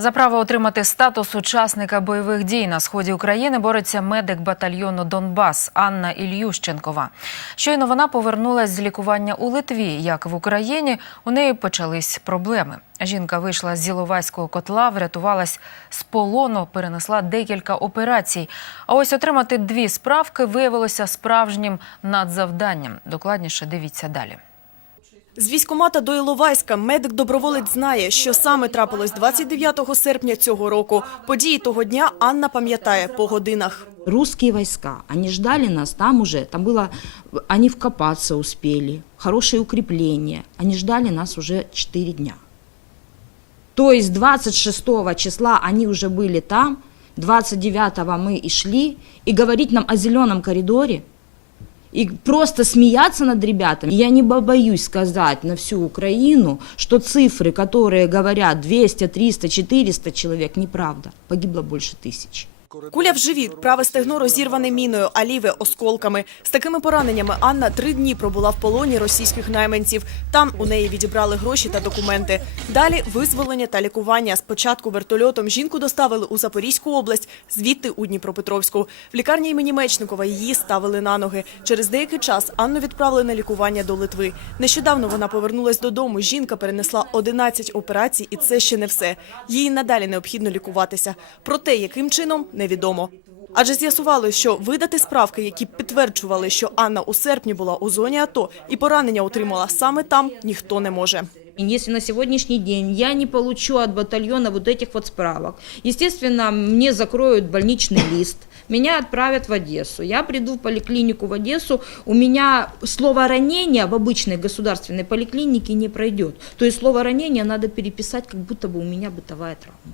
За право отримати статус учасника бойових дій на сході України бореться медик батальйону Донбас Анна Ільющенкова. Щойно вона повернулась з лікування у Литві. Як в Україні, у неї почались проблеми. Жінка вийшла з Іловайського котла, врятувалась з полону, перенесла декілька операцій. А ось отримати дві справки виявилося справжнім надзавданням. Докладніше дивіться далі. З військкомата до Іловайська медик-доброволець знає, що саме трапилось 29 серпня цього року. Події того дня Анна пам'ятає по годинах. Русские войска, они ждали нас там уже, там было, они вкопаться успели, хорошее укрепление, они ждали нас уже 4 дня. То есть 26 числа они уже были там, 29 мы и шли, и говорить нам о зеленом коридоре, и просто смеяться над ребятами. Я не боюсь сказать на всю Украину, что цифры, которые говорят 200, 300, 400 человек, неправда. Погибло больше тысячи. Куля в живіт, праве стегно розірване міною, а ліве – осколками. З такими пораненнями Анна три дні пробула в полоні російських найманців. Там у неї відібрали гроші та документи. Далі визволення та лікування. Спочатку вертольотом жінку доставили у Запорізьку область, звідти у Дніпропетровську. В лікарні імені Мечникова її ставили на ноги. Через деякий час Анну відправили на лікування до Литви. Нещодавно вона повернулась додому. Жінка перенесла 11 операцій, і це ще не все. Їй надалі необхідно лікуватися. Проте, яким чином – невідомо. Адже з'ясували, що видати справки, які б підтверджували, що Анна у серпні була у зоні АТО і поранення отримала саме там, ніхто не може. И Если на сегодняшний день я не получу от батальона вот этих вот справок, естественно, мне закроют больничный лист, меня отправят в Одессу. Я приду в поликлинику в Одессу, у меня слово ранение в обычной государственной поликлинике не пройдет. То есть слово ранение надо переписать, как будто бы у меня бытовая травма.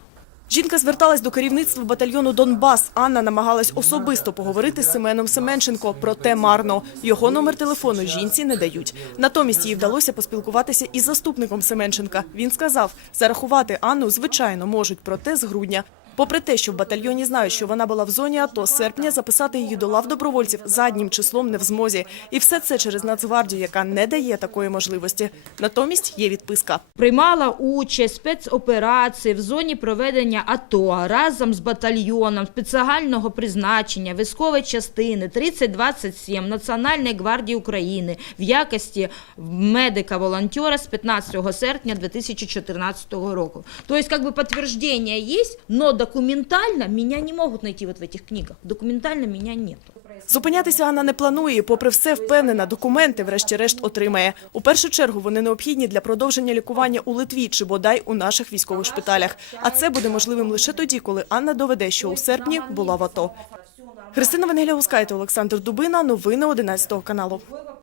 Жінка зверталась до керівництва батальйону Донбас. Анна намагалась особисто поговорити з Семеном Семенченко, проте марно. Його номер телефону жінці не дають. Натомість їй вдалося поспілкуватися із заступником Семенченка. Він сказав, зарахувати Анну звичайно можуть, проте з грудня. Попри те, що в батальйоні знають, що вона була в зоні АТО, серпня записати її до лав добровольців заднім числом не в змозі. І все це через Нацгвардію, яка не дає такої можливості. Натомість є відписка. Приймала участь спецоперації в зоні проведення АТО разом з батальйоном спеціального призначення військової частини 3027 Національної гвардії України в якості медика-волонтера з 15 серпня 2014 року. То есть как бы подтверждение есть, но документально меня не могут найти вот в этих книгах. Документально меня нету. Зупинятися Анна не планує. Попри все, впевнена, документи врешті-решт отримає. У першу чергу вони необхідні для продовження лікування у Литві чи бодай у наших військових шпиталях. А це буде можливим лише тоді, коли Анна доведе, що у серпні була в АТО. Христина Венгеля Гускайте, Олександр Дубина. Новини 11 каналу.